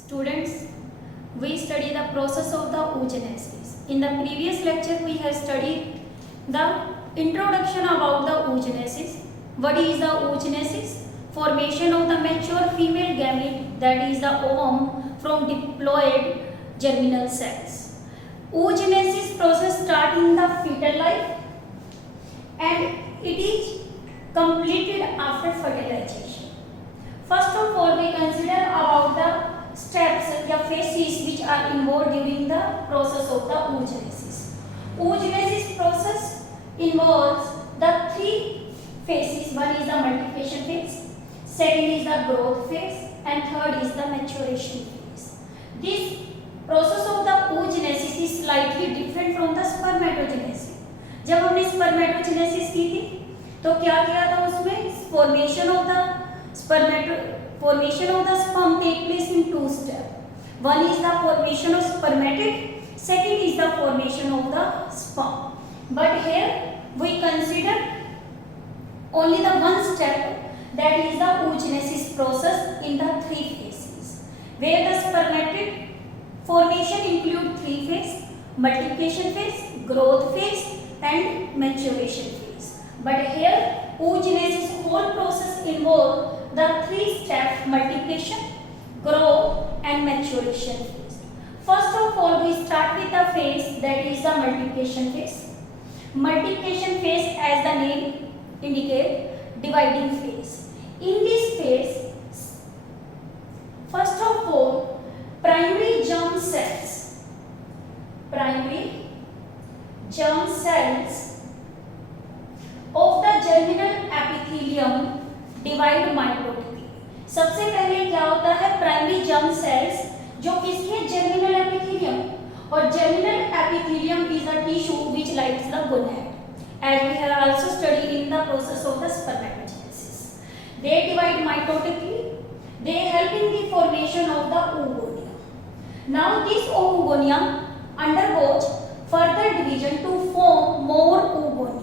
Students, we study the process of the oogenesis. In the previous lecture, we have studied the introduction about the oogenesis. What is the oogenesis? Formation of the mature female gamete, that is the ovum, from diploid germinal cells. Oogenesis process starts in the fetal life and it is completed after fertilization. First of all, we consider about the steps or phases which are involved during the process of the oogenesis. Oogenesis process involves the three phases. One is the multiplication phase, second is the growth phase, and third is the maturation phase. This process of the oogenesis is slightly different from the spermatogenesis. जब हमने spermatogenesis की थी तो क्या किया था उसमें? Formation of the sperm take place in two steps. One is the formation of spermatid, second is the formation of the sperm. But here we consider only the one step, that is the oogenesis process in the three phases, where the spermatid formation include three phases: multiplication phase, growth phase, and maturation phase. But here oogenesis whole process involve the three steps: multiplication, growth, and maturation phase. First of all, we start with the phase that is the multiplication phase. Multiplication phase, as the name indicates, dividing phase. In this phase, first of all, primary germ cells of the germinal epithelium divide mitotically. सबसे पहले क्या होता है? Primary germ cells जो किसके? Germinal epithelium. और germinal epithelium is a tissue which lines the gonad, as we have also studied in the process of the spermatogenesis. They divide mitotically. They help in the formation of the oogonia. Now this oogonia undergoes further division to form more oogonia.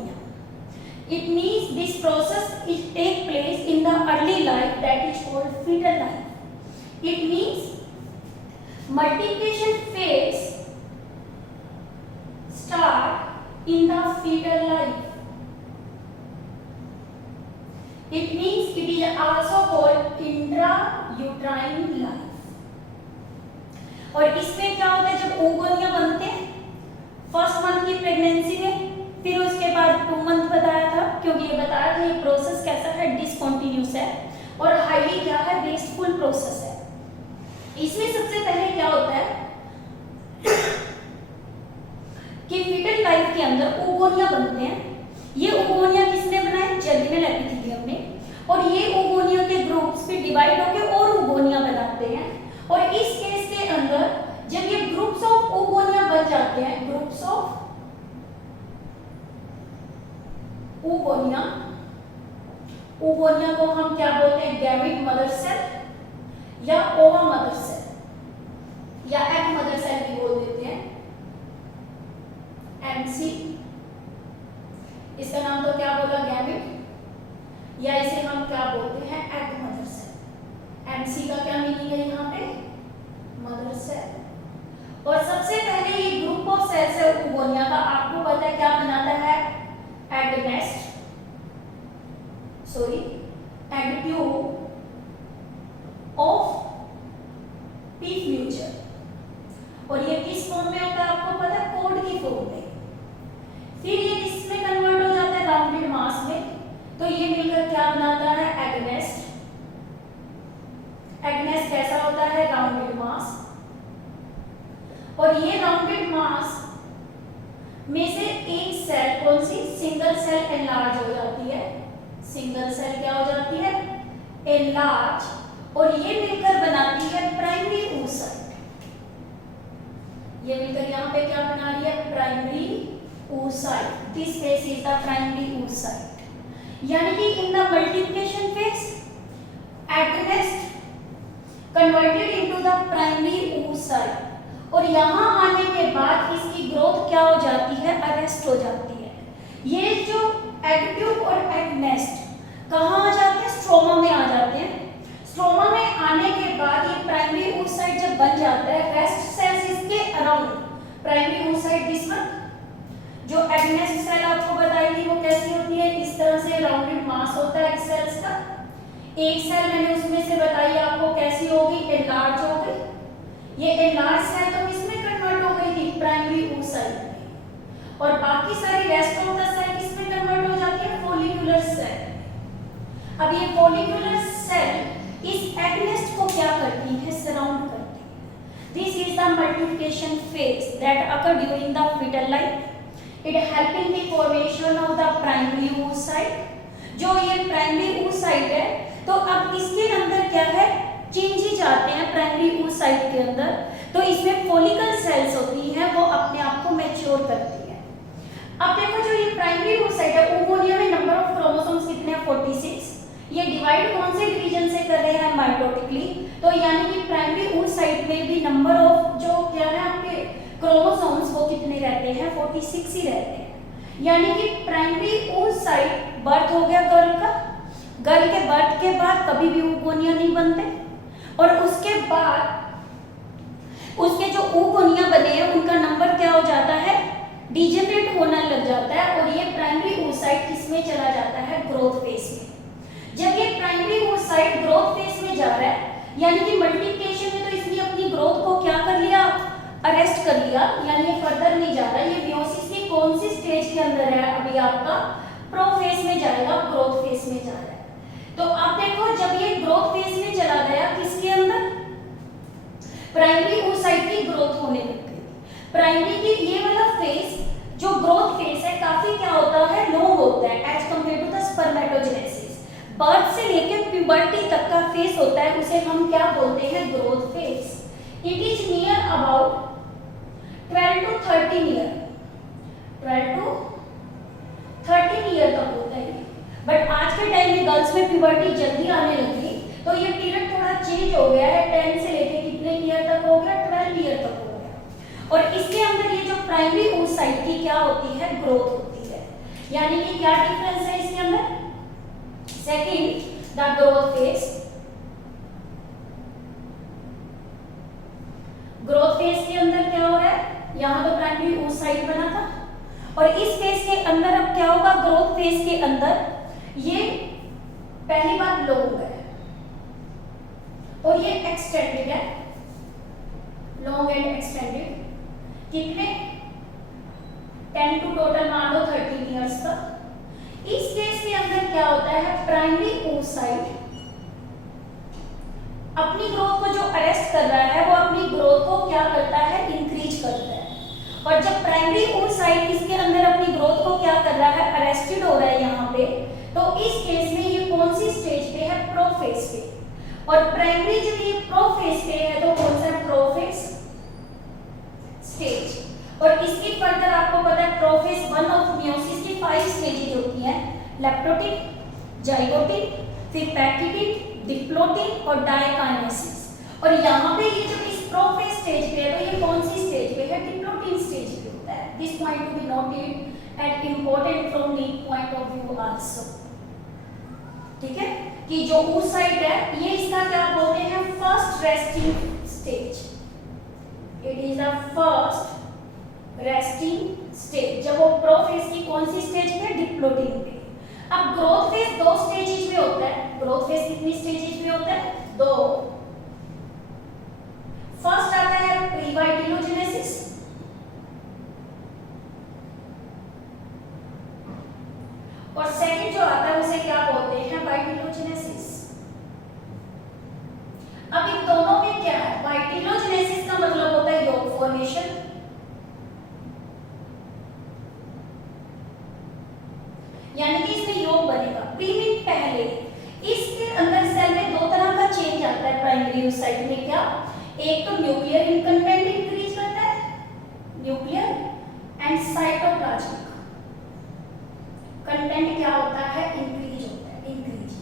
It means this process is take place in the early life, that is called fetal life. It means multiplication phase start in the fetal life. It means it is also called intrauterine life. और इसमें क्या होता है? जब oogonia बनते हैं first month की pregnancy में, फिर उसके बाद 2 मंथ बताया था, क्योंकि ये बताया था ये प्रोसेस कैसा है? डिसकंटिन्यूअस है और हाईली क्या है? वेस्टफुल प्रोसेस है. इसमें सबसे पहले क्या होता है कि फीटल लाइफ के अंदर oogonia बनते हैं. ये oogonia किसने बनाए? जर्मिनल एपिथेलियम ने. और ये oogonia के ग्रुप्स पे डिवाइड होकर और oogonia बनाते हैं. और इस केस के अंदर जब ये ग्रुप्स ऑफ oogonia बन जाते हैं, ग्रुप्स ऑफ oogonia को हम क्या बोलते हैं? गैमेट मदर सेल या ओवा मदर सेल या एग मदर सेल भी बोल देते हैं. एमसी, इसका नाम तो क्या बोला? गैमेट. या इसे हम क्या बोलते हैं? Egg mother cell. एमसी का क्या मीनिंग है यहाँ पे? Mother cell. और सबसे पहले ये ग्रुप ऑफ सेल्स है oogonia का, आपको पता है क्या बनाता है? Egg nest, egg tube of P future. और ये किस फॉर्म में होता है? आपको पता है? कोड की फॉर्म में. फिर ये किसमें कन्वर्ट हो जाता है? राउंडेड मास में. तो ये मिलकर क्या बनाता है? Egg nest. एग नेस्ट कैसा होता है? राउंडेड मास. और ये राउंडेड मास में से एक सेल कौन सी? सिंगल सेल एनलार्ज हो जाती है. सिंगल सेल क्या हो जाती है? एनलार्ज. और ये मिलकर बनाती है प्राइमरी oocyte. ये मिलकर यहाँ पे क्या बना रही है? Primary oocyte. This face is the primary oocyte. यानी कि in the multiplication phase egg nest converted into the primary oocyte. और यहाँ आने के बाद इसकी ग्रोथ क्या हो जाती है? अरेस्ट हो जाती है. ये जो एग ट्यूब और एग नेस्ट कहाँ आ जाते हैं? स्ट्रोमा में आ जाते हैं. स्ट्रोमा में आने के बाद ये प्राइमरी oocyte जब बन जाता है रेस्ट सेल्स इसके around primary oocyte this one. जो एग्नेस्ट सेल आपको बताई थी वो कैसी होती है, इस तरह से राउंडेड मास होता है सेल्स का। एक सेल मैंने उसमें से बताई आपको कैसी होगी, एनलार्ज हो गई। ये एनलार्ज सेल तो किसमें कन्वर्ट हो गई थी, प्राइमरी oocyte में। और बाकी सारी रेस्ट ऑफ द सेल किसमें कन्वर्ट हो जाती है, फॉलिकुलर सेल। अब ये फॉलिकुलर सेल इस एग्नेस्ट को क्या करती है, सराउंड करती है। This is the multiplication phase that occur during the foetal life. It helping the formation of the primary oocyte। जो ये प्राइमरी oocyte है तो अब इसके अंदर क्या है, चेंजेस आते हैं प्राइमरी oocyte के अंदर। तो इसमें फॉलिकल सेल्स होती हैं, वो अपने आप को मैच्योर करती है। अब देखो जो ये प्राइमरी oocyte है, ओवोनिया में नंबर ऑफ क्रोमोसोम्स कितने हैं, 46। ये डिवाइड कौन से डिवीजन से कर रहे हैं, माइटोटिकली। तो यानी कि प्राइमरी oocyte में भी नंबर ऑफ जो क्या है आपके क्रोमोसोम्स वो कितने रहते हैं, 46 ही रहते हैं। यानी कि प्राइमरी oocyte बर्थ हो गया गर्ल का, गर्ल के बर्थ के बाद कभी भी oogonia नहीं बनते। और उसके बाद उसके जो oogonia बने हैं उनका नंबर क्या हो जाता है, डिजेनरेट होना लग जाता है। और ये प्राइमरी oocyte किसमें चला जाता है, ग्रोथ फेज में। जब ये प्राइमरी oocyte ग्रोथ फेज में जा रहा है, यानी कि मल्टीप्लिकेशन में तो इसने अपनी ग्रोथ को क्या कर लिया, अरेस्ट कर लिया, यानी ये फर्दर नहीं जा रहा। ये मियोसिस की कौन सी स्टेज के अंदर है, अभी आपका प्रोफेज में जाएगा, ग्रोथ फेज में जा रहा है। तो आप देखो जब ये ग्रोथ फेज में चला गया, किसके अंदर, प्राइमरी oocyte की ग्रोथ होने लग गई। प्राइमरी की ये वाला फेज जो ग्रोथ फेज है काफी क्या होता है, लॉन्ग होता है as compare to the spermatogenesis. Birth से लेकर प्यूबर्टी तक का फेज होता है, उसे हम क्या बोलते हैं, growth phase. It is near about 12 to 13 year, 12 to 13 year तक होता है। बट आज के टाइम में गर्ल्स में प्यूबर्टी जल्दी आने लगी, तो ये पीरियड थोड़ा चेंज हो गया है। 10 से लेके कितने ईयर तक हो गया, 12 ईयर तक हो गया। और इसके अंदर ये जो प्राइमरी oocyte की क्या होती है, ग्रोथ होती है। यानी कि क्या डिफरेंस है इसके अंदर, second the growth phase. Growth phase के अंदर क्या हो रहा है, यहाँ तो प्राइमरी oocyte बना था, और इस फेज के अंदर अब क्या होगा, ग्रोथ फेज के अंदर ये पहली बात लॉन्ग है और ये एक्सटेंडेड है, लॉन्ग एंड एक्सटेंडेड। कितने, 10 टू टोटल मान लो 13 ईयर्स तक। इस फेज के अंदर क्या होता है, प्राइमरी oocyte अपनी ग्रोथ को जो अरेस्ट कर रहा है वो अपनी ग्रोथ को क्या करता है, इंक्रीज करता है। और जब प्राइमरी oocyte इसके अंदर अपनी ग्रोथ को क्या कर रहा है, अरेस्टेड हो रहा है यहाँ पे, तो इस केस में ये कौन सी स्टेज पे है, प्रोफेज पे। और प्राइमरी जब ये प्रोफेज पे है तो कौन सा, प्रोफेज स्टेज। और इसकी फर्दर आपको पता है प्रोफेज 1 ऑफ मियोसिस की 5 स्टेजेज होती हैं, लैप्टोटिन, जाइगोटिन, फिर पैक्टिटिन, डिप्लोटिन और डायकाइनेसिस। और यहाँ पे ये जो इस प्रोफेज स्टेज पे है तो ये कौन सी स्टेज पे है, डिप्लोटिन स्टेज पे होता है। This point to be noted and important from NEET point of view also. ठीक है, कि जो oocyte है ये इसका क्या बोलते हैं, first resting stage. It is the first resting stage. जब वो प्रोफेज की कौन सी स्टेज पे, डिप्लोटिन पे। अब ग्रोथ फेज 2 स्टेजेस में होता है। ग्रोथ फेज कितनी स्टेजेस में होता है, 2। फर्स्ट आता है प्रीवाइटिलोजेनेसिस, और सेकंड जो आता है उसे क्या बोलते हैं, वाइटिलोजेनेसिस। अब इन दोनों में क्या है, वाइटिलोजेनेसिस का मतलब होता है योग फॉर्मेशन, यानी कि इसमें योग बनेगा। प्रीमिन पहले इसके अंदर सेल में 2 तरह का चेंज आता है प्राइमरी oocyte में, क्या, एक तो न्यूक्लियर इन कंटेंट इंक्रीज करता है, न्यूक्लियर एंड साइटोप्लाज्मिक कंटेंट क्या होता है, इंक्रीज होता है, इंक्रीज।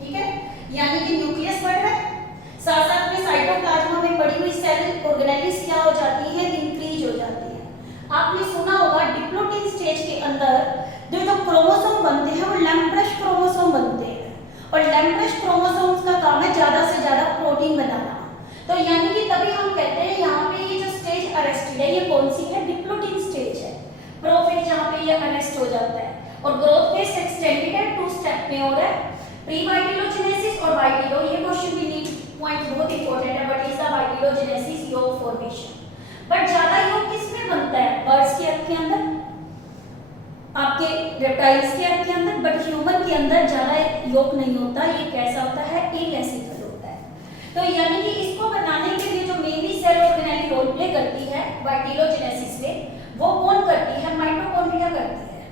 ठीक है, यानी कि न्यूक्लियस बढ़ रहा है, साथ साथ में साइटोप्लाज्मा में पड़ी हुई सेल ऑर्गेनेलिस क्या हो जाती है, इंक्रीज हो जाती है। आपने सुना होगा डिप्लोटिन स्टेज के अंदर जो क्रोमोसोम बनते हैं वो लैम्ब्रश क्रोमोसोम बनते हैं, और लैम्ब्रश क्रोमोसोम्स का काम है ज्यादा से ज्यादा प्रोटीन बनाना। तो यानी कि तभी हम कहते हैं यहाँ पे ये जो स्टेज अरेस्टेड है, ये कौन सी है? डिप्लोटिक स्टेज है। प्रोफेज जहाँ पे ये अरेस्ट हो जाता है और ग्रोथ फेज एक्सटेंडेड है, 2 स्टेप में हो रहा है, प्री वाइटिलोजेनेसिस और वाइटिलो। ये क्वेश्चन भी नीट पॉइंट बहुत इंपॉर्टेंट है, बट इज द वाइटिलोजेनेसिस योग फॉर्मेशन। बट ज्यादा योग किसमें बनता है? बर्ड्स के अंग के अंदर, आपके रेप्टाइल्स के अंग के अंदर, बट ह्यूमन के अंदर ज्यादा योग नहीं होता। ये कैसा होता है? एलेसिकल होता है। तो यानी कि इसको बनाने के लिए जो mainly cell organelle role play करती है वाइटिलोजेनेसिस में, वो कौन करती है? माइटोकॉन्ड्रिया करती है।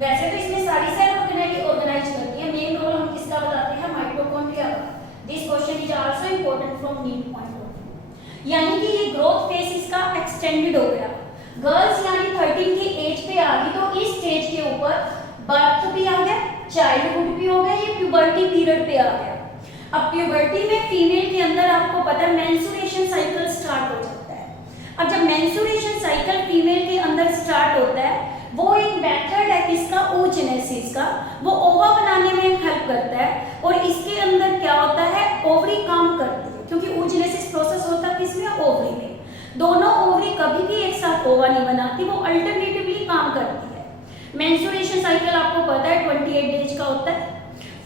वैसे तो इसमें सारी सेल ऑर्गेनेली ऑर्गेनाइज करती है, मेन रोल हम किसका बताते हैं? माइटोकॉन्ड्रिया का। This question is also important from NEET point of view. यानी कि ये ग्रोथ फेज इसका एक्सटेंडेड हो गया। गर्ल्स यानी 13 की एज पे आ गई, तो इस स्टेज के ऊपर बर्थ भी आ गया, चाइल्डहुड भी हो गया, ये प्यूबर्टी पीरियड पे आ गया। अब प्यूबर्टी में फीमेल के अंदर आपको पता है मेंस्ट्रुएशन साइकिल स्टार्ट हो जाता है। अब जब मेंस्ट्रुएशन साइकिल फीमेल के अंदर स्टार्ट होता है, वो एक मेथड है किसका? oogenesis का। वो ओवा बनाने में हेल्प करता है और इसके अंदर क्या होता है? ओवरी काम करती है, क्योंकि oogenesis प्रोसेस होता है किसमें? ओवरी में। दोनों ओवरी कभी भी एक साथ ओवा नहीं बनाती, वो अल्टरनेटिवली काम करती है। मेंस्ट्रुएशन साइकिल आपको पता है 28 डेज का होता है।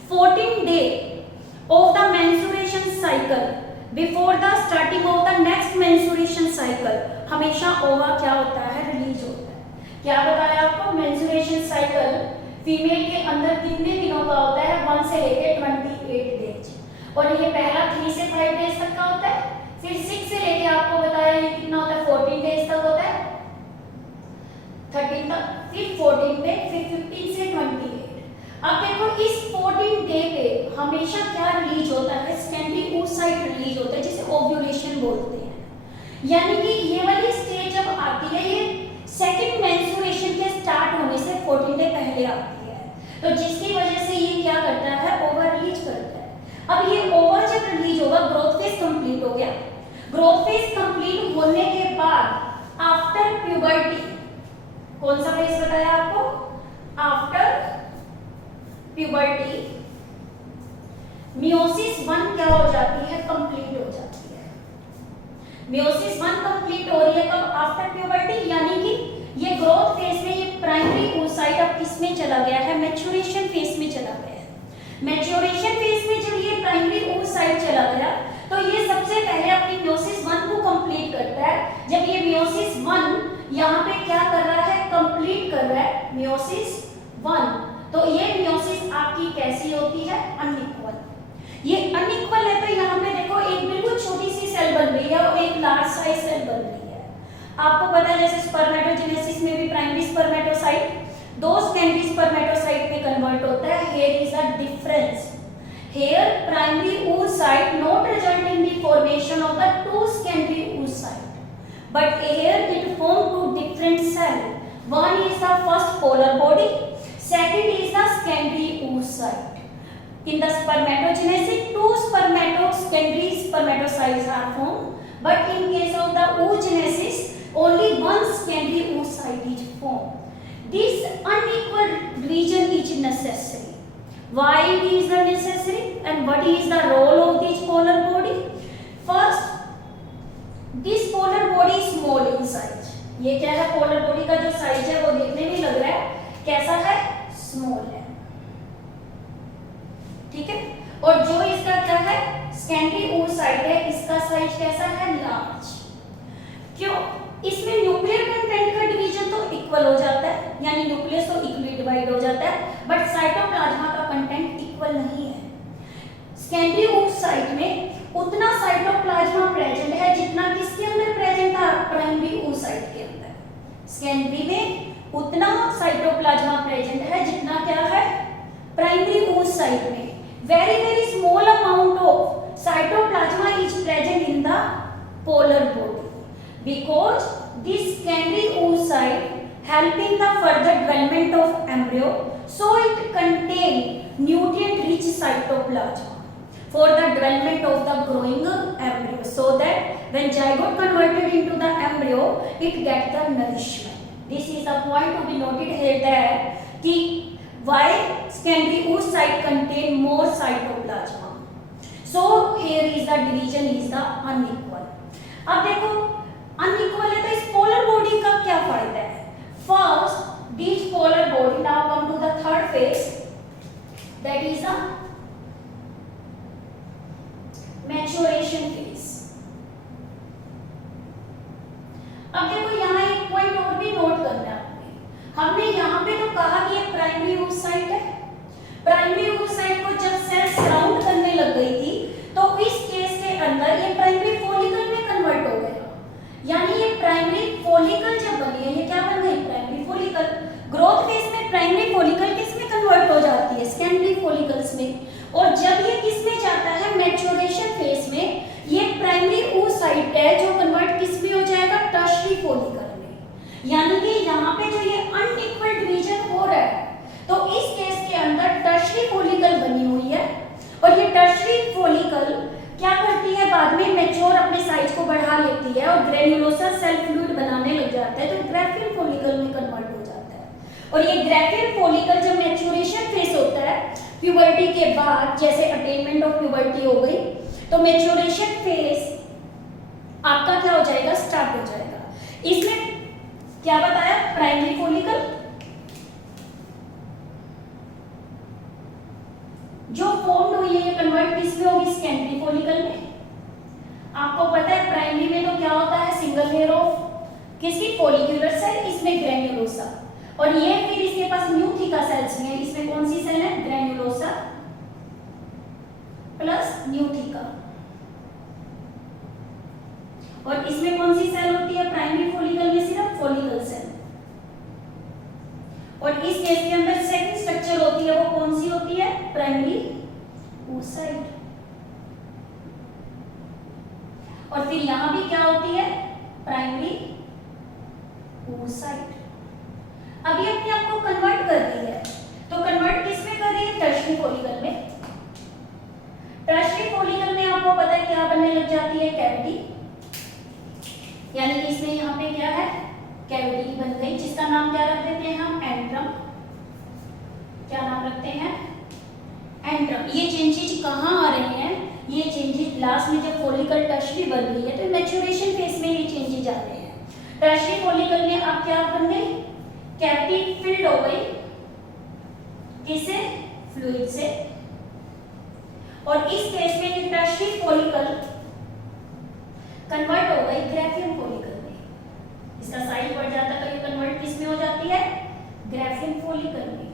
14 day of the menstruation cycle before the starting of the next menstruation cycle हमेशा ओवा क्या होता है? रिलीज होता है। क्या बताया आपको? मेंस्ट्रुएशन साइकिल फीमेल के अंदर कितने दिनों का होता है? 1 से लेके 28 डेज, और ये पहला 3 से 5 डेज तक का होता है। फिर 6 से लेके आपको बताया ये कितना होता है? 14 डेज तक होता है, 13 तक, फिर 14 डे, फिर 15 से 28। अब देखो इस 14 डे पे हमेशा क्या रिलीज होता है? सेकेंडरी oocyte रिलीज होता है, जिसे ओव्यूलेशन बोलते हैं। यानी कि ये वाली स्टेज जब आती है, ये सेकंड मेंस्ट्रुएशन के स्टार्ट होने से 14 डे पहले आती है, तो जिसकी वजह से ये क्या करता है? ओवर रिलीज करता है। अब ये ओवर जब रिलीज होगा, ग्रोथ फेज कंप्लीट हो गया। ग्रोथ फेज कंप्लीट होने के बाद आफ्टर प्यूबर्टी, कौन सा फेज बताया आपको? आफ्टर प्यूबर्टी मियोसिस 1 क्या हो जाती है? कंप्लीट हो जाती है। मियोसिस 1 कंप्लीट हो रही है कब? After puberty. यानी कि ये ग्रोथ फेज में ये प्राइमरी oocyte अब किस में चला गया है? मैच्योरेशन फेज में चला गया है। मैच्योरेशन फेज में जब ये प्राइमरी oocyte चला गया, तो ये सबसे पहले अपनी मियोसिस 1 को कंप्लीट करता है। जब ये मियोसिस 1 यहाँ पे क्या कर रहा है? कंप्लीट कर रहा है मियोसिस 1, तो ये मियोसिस आपकी कैसी होती है? अनइक्वल। ये अनइक्वल है, तो यहाँ पे देखो एक बिल्कुल छोटी सी सेल बन रही है और एक लार्ज साइज सेल बन रही है। आपको पता है जैसे स्पर्मेटोजेनेसिस में भी प्राइमरी स्पर्मेटोसाइट 2 सेकेंडरी स्पर्मेटोसाइट में कन्वर्ट होता है। Here is a difference. Here primary oocyte not result in the formation of the 2 secondary oocyte, but here it form 2 different cell. One is the first polar body, second is the secondary oocyte. In the spermatogenesis, 2 secondary spermatocytes are formed, but in case of the oogenesis, only 1 secondary oocyte is formed. This unequal division is necessary. Why it is necessary and what is the role of this polar body? First, this polar body is small in size. ये क्या है? polar body का जो size है वो देखने में लग रहा है कैसा है? स्मॉल है, ठीक है। और जो इसका क्या है? सेकेंडरी oocyte है, इसका साइज कैसा है? लार्ज। क्यों? इसमें न्यूक्लियर कंटेंट का डिवीजन तो इक्वल हो जाता है, यानी न्यूक्लियस तो इक्वली डिवाइड हो जाता है, बट साइटोप्लाज्मा का कंटेंट इक्वल नहीं है। सेकेंडरी oocyte में उतना साइटोप्लाज्मा प्रेजेंट है जितना किसके अंदर प्रेजेंट था? प्राइमरी oocyte के अंदर। सेकेंडरी में उतना साइटोप्लाज्मा प्रेजेंट है जितना क्या है? प्राइमरी oocyte में। very small amount of cytoplasma is present in the polar body, because this secondary oocyte helping the further development of embryo, so it contain nutrient rich cytoplasma for the development of the growing embryo, so that when zygote converted into the embryo, it gets the nourishment. This is the point to be noted here, that कि why secondary oocyte contain more cytoplasma. So here is the division is the unequal. अब देखो unequal है तो इस polar body का क्या फायदा है? First this polar body, now come to the third phase, that is the maturation phase. अब देखो यहाँ एक पॉइंट और भी नोट करना है आपने, हमने यहाँ पे तो कहा कि ये प्राइमरी oocyte है। प्राइमरी oocyte को जब सेल सराउंड करने लग गई थी तो इस केस के अंदर ये प्राइमरी फॉलिकल में कन्वर्ट हो गया, यानी ये प्राइमरी फॉलिकल जब बनी है, ये क्या बन गई? Primary follicle. ग्रोथ फेज में प्राइमरी फॉलिकल किस में कन्वर्ट हो जाती है? सेकेंडरी फॉलिकल्स में। और जब ये किस में जाता है? मैच्योरेशन फेज में, ये प्राइमरी oocyte है जो कन्वर्ट किस में हो जाएगा? टर्शियरी फॉलिकल में। यानी कि यहाँ पे जो ये अनइक्वल डिवीजन हो रहा है तो इस केस के अंदर टर्शियरी फॉलिकल बनी हुई है, और ये टर्शियरी फॉलिकल क्या करती है? बाद में मैच्योर अपने साइज को बढ़ा लेती है और ग्रेन्युलोसा सेल फ्लूइड बनाने लग जाता है, तो ग्राफियल फॉलिकल में कन्वर्ट हो जाता है। और ये ग्राफियल फॉलिकल जब मैच्योरेशन फेज होता है प्यूबर्टी के बाद, जैसे अटेनमेंट ऑफ प्यूबर्टी हो गई, तो मैच्योरेशन फेज आपका क्या हो जाएगा? स्टार्ट हो जाएगा। इसमें क्या बताया? प्राइमरी फॉलिकल जो फॉर्म्ड हुई है ये कन्वर्ट किस में होगी? सेकेंडरी फॉलिकल में। आपको पता है प्राइमरी में तो क्या होता है? सिंगल लेयर ऑफ किसकी? फॉलिक्यूलर सेल, इसमें ग्रेन्युलोसा, और ये फिर इसके पास न्यूथिका सेल्स में, इसमें कौन सी सेल है? ग्रेन्युलोसा प्लस न्यूथिका। और इसमें कौन सी सेल होती है? प्राइमरी फॉलिकल में सिर्फ फॉलिकल सेल। और इस केस के अंदर सेकंड स्ट्रक्चर होती है, वो कौन सी होती है? Primary oocyte। और फिर यहां भी क्या होती है? Primary oocyte। अब ये अपने आप को कन्वर्ट कर रही है, तो कन्वर्ट किस में कर रही है? टर्शियरी फॉलिकल में। टर्शियरी फॉलिकल में आपको पता है क्या बनने लग जाती है? कैविटी, यानी कि इसमें यहाँ पे क्या है? कैविटी बन गई, जिसका नाम क्या रख देते हैं हम? एंट्रम। क्या नाम रखते हैं? एंट्रम। ये चेंजेज कहाँ आ रहे हैं? ये चेंजेज लास्ट में जब फॉलिकल टर्शियरी बन गई है तो मैच्योरेशन फेज में ये चेंजेज आ रहे हैं। टर्शियरी फॉलिकल में आप क्या बन गई? कैविटी फिल्ड हो गई, किससे? फ्लूइड से। और इस केस में ये टर्शियरी फॉलिकल कन्वर्ट हो गई ग्राफियन फॉलिकल में। इसका साइज बढ़ जाता है तो ये कन्वर्ट किस में हो जाती है? ग्राफियन फॉलिकल में।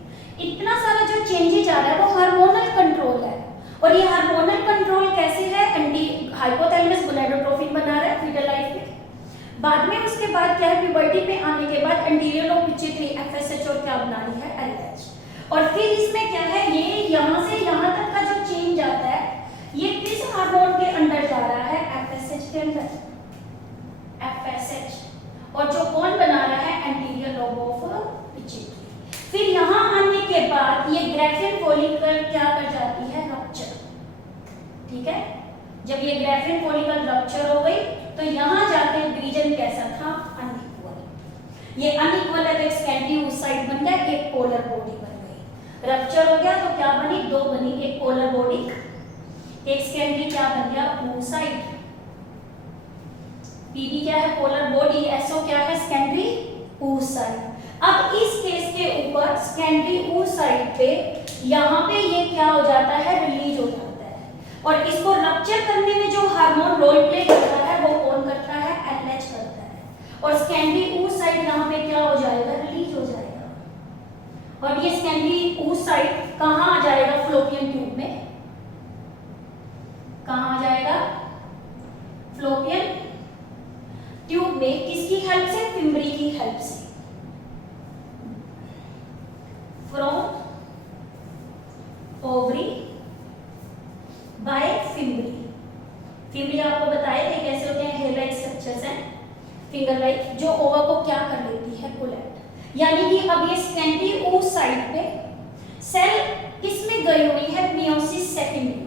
इतना सारा जो चेंजेज आ रहा है वो हार्मोनल कंट्रोल है, और ये हार्मोनल कंट्रोल कैसे है? एंटी हाइपोथैलेमस गोनाडोट्रोपिन बना रहा है फीटल लाइफ में। बाद में उसके बाद क्या है? प्यूबर्टी पे आने के बाद एंटीरियर लोब पिट्यूटरी एफएसएच और क्या बना रही है? एलएच। और फिर इसमें क्या है? ये यहाँ से यहाँ तक का जो चेंज आता है ये किस हार्मोन के अंडर जा रहा है? एफएसएच के अंदर, एफएसएच। और जो कौन बना रहा है? Anterior lobe of pituitary. फिर यहाँ आने के बाद ये ग्राफियन फॉलिकल क्या कर जाती है? रप्चर। ठीक है, जब ये ग्राफियन फॉलिकल रप्चर हो गई तो यहाँ जाके डिवीजन कैसा था? अनइक्वल। ये अनइक्वल है तो एक सेकेंडरी oocyte बन गया, एक पोलर बॉडी बन गई। रप्चर हो गया तो क्या बनी? दो बनी, एक पोलर बॉडी, एक सेकेंडरी क्या बन गया? oocyte। पीबी क्या है? पोलर बॉडी, एसओ क्या है? Secondary oocyte। अब इस केस के ऊपर सेकेंडरी oocyte पे यहाँ पे ये क्या हो जाता है? रिलीज हो जाता है, और इसको रप्चर करने में जो हार्मोन रोल प्ले करता है वो कौन करता है? एलएच करता है। और सेकेंडरी oocyte यहाँ पे क्या हो जाएगा? रिलीज हो जाएगा। और ये सेकेंडरी oocyte कहाँ आ जाएगा? फ्लोपियन ट्यूब में। कहाँ आ जाएगा? फ्लोपियन ट्यूब में। किसकी हेल्प से? फिम्बरी की हेल्प से। From ovary by fimbriae. Fimbriae आपको बताए थे कैसे होते हैं? हेयर लाइक स्ट्रक्चर्स हैं, फिंगर लाइक, जो ओवा को क्या कर लेती है? कोलैप्स। यानी कि अब ये सेकेंडरी oocyte पे सेल किसमें गई हुई है? मियोसिस सेकंड में।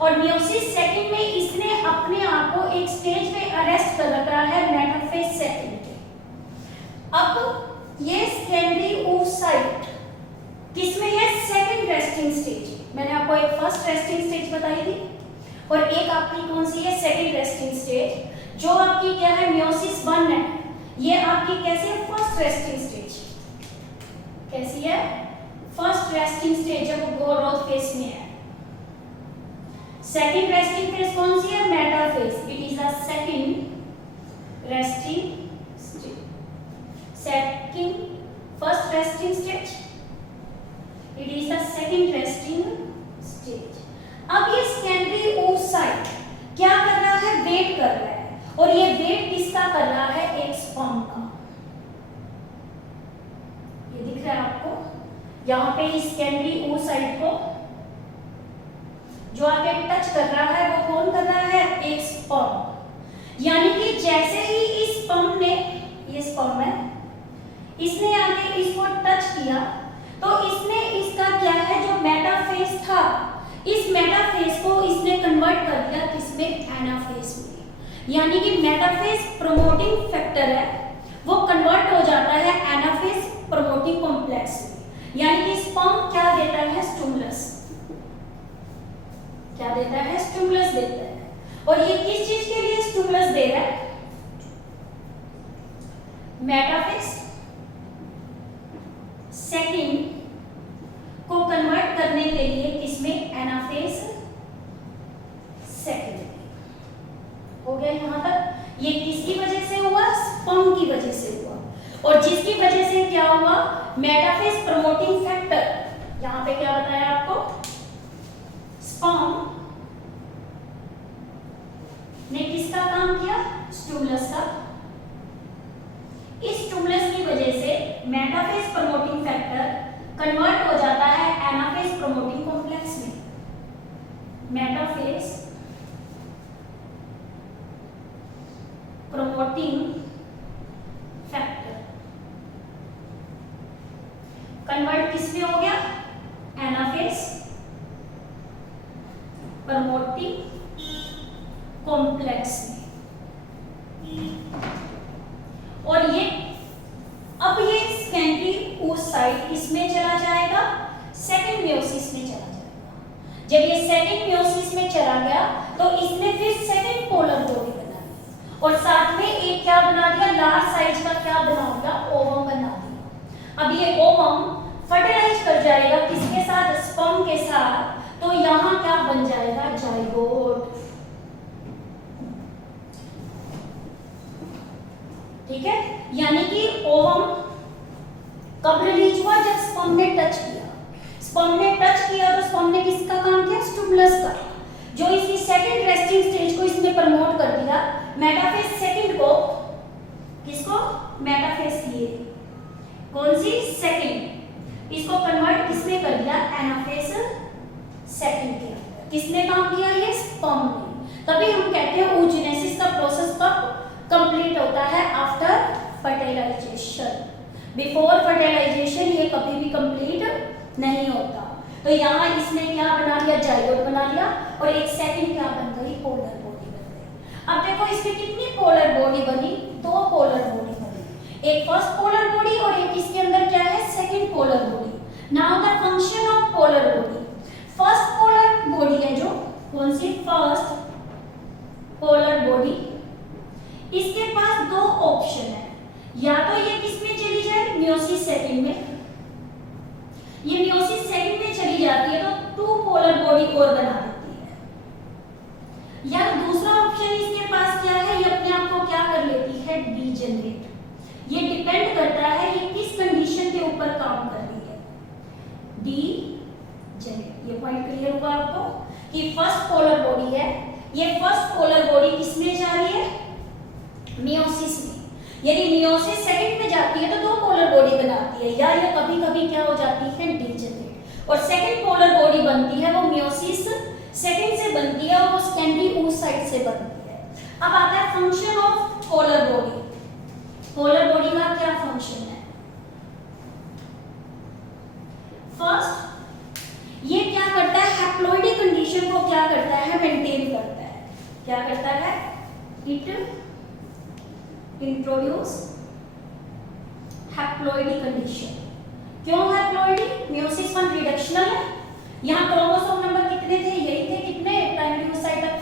और मियोसिस सेकंड में इसने अपने आप को एक स्टेज पे अरेस्ट कर रखा है, मेटाफेज सेकंड पे। अब ये सेकेंडरी oocyte किसमें है? Second resting stage. मैंने आपको एक फर्स्ट रेस्टिंग स्टेज बताई थी, और एक आपकी कौन सी है, सेकंड रेस्टिंग स्टेज। जो आपकी क्या है, मियोसिस 1 है, ये आपकी कैसी है, फर्स्ट रेस्टिंग स्टेज। कैसी है, फर्स्ट रेस्टिंग स्टेज, जब ग्रोथ फेज में है। सेकंड रेस्टिंग फेज कौन सी है, metaphase. It is the second resting stage. Second, first resting stage, it is the second resting stage. अब ये सेकेंडरी oocyte क्या कर रहा है, वेट कर रहा है, और ये वेट किसका कर रहा है, एक स्पर्म का। ये दिख रहा है आपको यहाँ पे, इस सेकेंडरी oocyte को जो आके टच कर रहा है वो कौन कर रहा है, एक स्पर्म। यानी कि जैसे ही इस स्पर्म ने, ये स्पर्म है, इसने आके इसको टच किया तो इसने इसका क्या है, जो मेटाफेज था, इस मेटाफेज को इसने कन्वर्ट कर दिया किसमें, एनाफेज में। यानी कि मेटाफेज प्रोमोटिंग फैक्टर है, वो कन्वर्ट हो जाता है एनाफेज प्रोमोटिंग कॉम्प्लेक्स में। यानी कि स्पर्म क्या देता है, स्टिमुलस। क्या देता है, स्टिमुलस देता है। और ये किस चीज के लिए स्टिमुलस दे रहा है, मेटाफेज सेकंड को कन्वर्ट करने के लिए किसमें, एनाफेज सेकंड। हो गया यहां तक। ये किसकी वजह से हुआ, स्पर्म की वजह से हुआ, और जिसकी वजह से क्या हुआ, मेटाफेज प्रमोटिंग फैक्टर। यहां पे क्या बताया आपको, स्पर्म ने किसका काम किया, स्टिमुलस का। इस स्टिमुलस की वजह से मेटाफेज प्रमोटिंग फैक्टर कन्वर्ट हो जाता है एनाफेज प्रमोटिंग कॉम्प्लेक्स में। मेटाफेज प्रमोटिंग फैक्टर कन्वर्ट किस में हो गया, एनाफेज प्रमोटिंग कॉम्प्लेक्स में। और ये अब ये सेकेंडरी oocyte इसमें चला जाएगा, सेकंड मियोसिस में चला जाएगा। जब ये सेकंड मियोसिस में चला गया तो इसने फिर सेकंड पोलर बॉडी बना दी, और साथ में एक क्या बना दिया, लार्ज साइज का क्या बना दिया, ओवम बना दिया। अब ये ओवम फर्टिलाइज कर जाएगा किसके साथ, स्पर्म के साथ। तो यहां क्या बन जाएगा, जाइगोट। ठीक है, यानी कि ओवम कब रिलीज हुआ, जब स्पर्म ने टच किया। स्पर्म ने टच किया तो स्पर्म ने किसका काम किया, स्टिमुलस का। जो इसकी सेकंड रेस्टिंग स्टेज को इसने प्रमोट कर दिया, मेटाफेज सेकंड को, किसको, मेटाफेज ये कौन सी, सेकंड, इसको कन्वर्ट किसने कर दिया, एनाफेज सेकंड के अंदर। किसने काम किया, ये स्पर्म ने। तभी हम कहते हैं oogenesis का प्रोसेस कब कंप्लीट होता है, आफ्टर फर्टिलाइजेशन। बिफोर फर्टिलाइजेशन ये कभी भी कंप्लीट नहीं होता। तो यहाँ इसने क्या बना लिया, जाइगोट बना लिया, और एक सेकंड क्या बन गई, पोलर बॉडी बन गई। अब देखो इसमें कितनी पोलर बॉडी बनी, 2 पोलर बॉडी बनी, एक फर्स्ट पोलर बॉडी और एक इसके अंदर क्या है, second polar body. Now the function of polar body, first polar body है जो कौन सी, फर्स्ट पोलर बॉडी, इसके पास 2 ऑप्शन है, या तो ये किसमें चली जाए, मियोसिस सेकंड में। ये मियोसिस सेकंड में चली जाती है तो 2 पोलर बॉडी और बना देती है, या दूसरा ऑप्शन इसके पास क्या है, ये अपने आप को क्या कर लेती है, डीजेनरेट। ये डिपेंड करता है ये किस कंडीशन के ऊपर काम कर रही है, डीजेनरेट। ये पॉइंट क्लियर हुआ आपको कि फर्स्ट पोलर बॉडी है, ये फर्स्ट पोलर बॉडी किसमें जा रही है, मियोसिस में। यदि मियोसिस सेकंड में जाती है तो 2 पोलर बॉडी बनाती है, या ये कभी कभी क्या हो जाती है, डीजेनरेट। और सेकंड पोलर बॉडी बनती है वो मियोसिस सेकंड से बनती है, और वो सेकेंडरी oocyte से बनती है। अब आता है function of polar body. Polar body का क्या फंक्शन है, फर्स्ट ये क्या करता है, हैप्लॉइडी कंडीशन को क्या करता है, मेंटेन करता है। क्या करता है, इट इंट्रोड्यूस हैप्लॉइडी कंडीशन। क्यों हैप्लॉइडी, मियोसिस 1 रिडक्शनल है, यहाँ क्रोमोसोम नंबर कितने थे, यही थे, कितने, प्राइमरी oocyte तक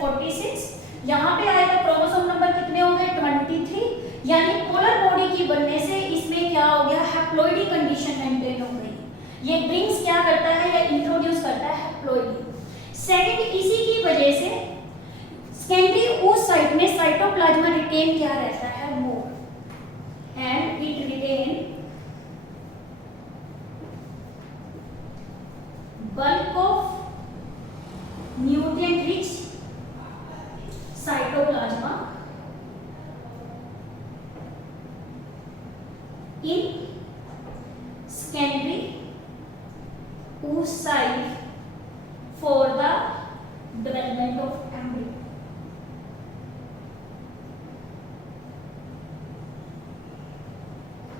यहाँ पे आए तो क्रोमोसोम नंबर कितने हो गए 23, यानी पोलर बॉडी की बनने से इसमें क्या हो गया, हैप्लॉइडी कंडीशन मेंटेन हो गई। ये ब्रिंग्स क्या करता है या इंट्रोड्यूस करता है हैप्लॉइडी। सेकंड, इसी की वजह से सेकेंडरी oocyte में साइटोप्लाज्मा रिटेन क्या रहता है, more, and it retain bulk of nutrient rich cytoplasma in secondary oocyte for the development of embryo।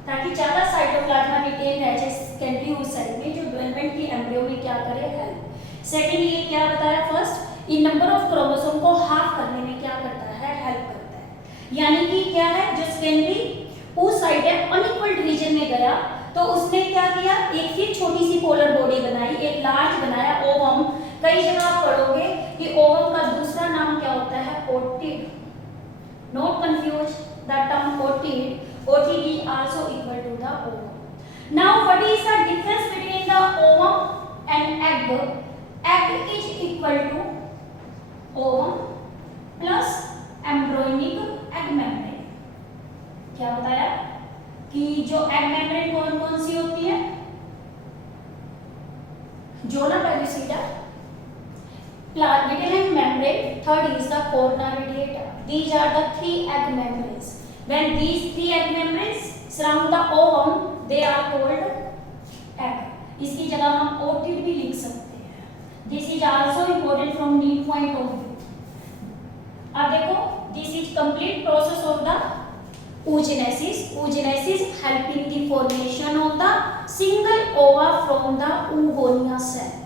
ताकि ज्यादा साइटोप्लाज्मा रिटेन रह जाए सेकेंडरी oocyte में, जो डेवलपमेंट की एम्ब्रियो में क्या करे, हेल्प। सेकेंड, ये क्या बताया, first in number of chromosome को हाफ करने में क्या करता है, हेल्प करता है। यानी कि क्या है, जो सेकेंडरी oocyte है अनइक्वल रीजन में गया तो उसने क्या किया, एक फिर छोटी सी पोलर बॉडी बनाई, एक लार्ज बनाया ओवम। कई जगह आप पढ़ोगे कि ओवम का दूसरा नाम क्या होता है, ओटिड। Not confuse the term ओटिड, OTD also equal to the ovum. Now what is the difference between the ovum and egg? Egg is equal to ovum plus embryonic egg membrane। क्या बताया कि जो एग मेम्ब्रेन कौन कौन सी होती है, zona pellucida, vitelline membrane, third is the corona radiata। These are the three egg membranes। When these three egg membranes surround the ovum, they are called egg। इसकी जगह हम ओटिड भी लिख सकते हैं। This is also important from need point of view। अब देखो, this is complete process of the oogenesis। Oogenesis helping the formation of the single ova from the oogonia cell।